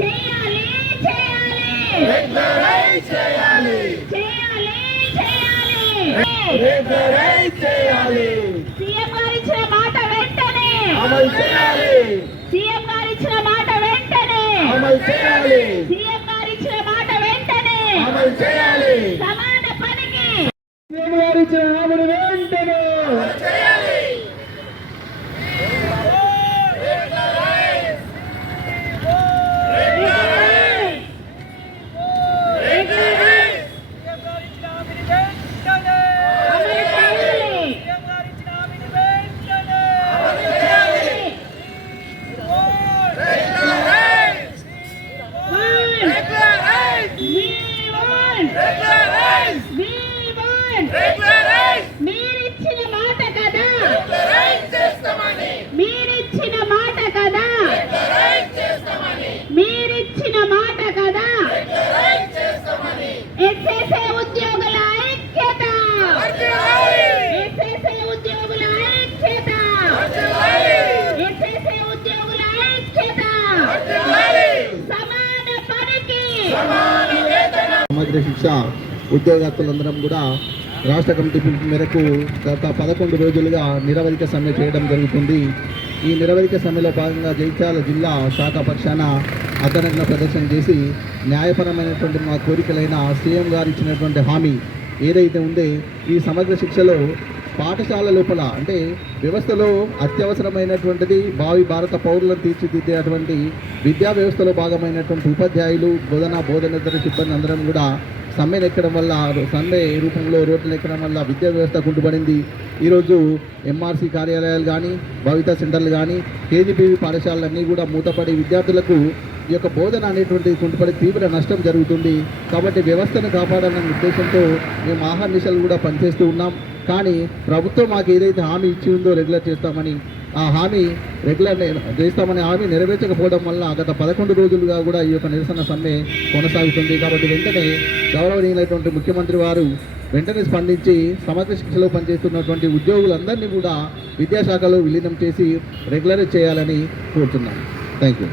చేయాలి చేయాలి రెగ్యులరైజ్ చేయాలి చేయాలి చేయాలి రెగ్యులరైజ్ చేయాలి సీఎం గారు ఇచ్చిన మాట వెంటనే అమలు చేయాలి సీఎం గారు ఇచ్చిన మాట వెంటనే అమలు చేయాలి సీఎం గారు ఇచ్చిన మాట వెంటనే అమలు చేయాలి సమాన పనికి సీఎం గారు ఇచ్చిన మాట వెంటనే అమలు చేయాలి మీరిచ్చిన మాట కదా మీరిచ్చిన మాట కదా మీరిచ్చిన మాట కదా ఎస్ఎస్ఏ ఉద్యోగుల ఐక్యత ఎస్ఎస్ఏ ఉద్యోగుల ఐక్యత ఎస్ఎస్ఏ ఉద్యోగుల ఐక్యత సమాన పనికి సమగ్ర శిక్ష ఉద్యోగస్తులందరం కూడా రాష్ట్ర కమిటీ పిలుపు మేరకు గత 11 రోజులుగా నిరవధిక సమ్మె చేయడం జరుగుతుంది. ఈ నిరవధిక సమ్మెలో భాగంగా జగిత్యాల జిల్లా శాఖ పక్షాన అర్ధనగ్న ప్రదర్శన చేసి న్యాయపరమైనటువంటి మా కోరికలైన సీఎం గారు ఇచ్చినటువంటి హామీ ఏదైతే ఉందో ఈ సమగ్ర శిక్షలో పాఠశాల లోపల అంటే వ్యవస్థలో అత్యవసరమైనటువంటిది భావి భారత పౌరులను తీర్చిదిద్దేటువంటి విద్యా వ్యవస్థలో భాగమైనటువంటి ఉపాధ్యాయులు బోధనేతర సిబ్బంది అందరం కూడా సమ్మెను ఎక్కడం వల్ల సమ్మె రూపంలో రోడ్లు ఎక్కడం వల్ల విద్యా వ్యవస్థ కుంటుపడింది. ఈరోజు ఎంఆర్సీ కార్యాలయాలు కానీ భవిత సెంటర్లు కానీ కేజీపీవీ పాఠశాలలన్నీ కూడా మూతపడి విద్యార్థులకు ఈ యొక్క బోధన అనేటువంటి కుంటుపడి తీవ్ర నష్టం జరుగుతుంది. కాబట్టి వ్యవస్థను కాపాడాలనే ఉద్దేశంతో మేము ఆహార్నిశలు కూడా పనిచేస్తూ ఉన్నాం. కానీ ప్రభుత్వం మాకు ఏదైతే హామీ ఇచ్చి ఉందో రెగ్యులర్ చేస్తామని ఆ హామీ రెగ్యులర్ చేస్తామని హామీ నెరవేర్చకపోవడం వల్ల గత 11 రోజులుగా కూడా ఈ యొక్క నిరసన సమ్మె కొనసాగుతుంది. కాబట్టి వెంటనే గౌరవనీయులైనటువంటి ముఖ్యమంత్రి వారు వెంటనే స్పందించి సమగ్ర శిక్షలో పనిచేస్తున్నటువంటి ఉద్యోగులందరినీ కూడా విద్యాశాఖలో విలీనం చేసి రెగ్యులరైజ్ చేయాలని కోరుతున్నాను. Thank you.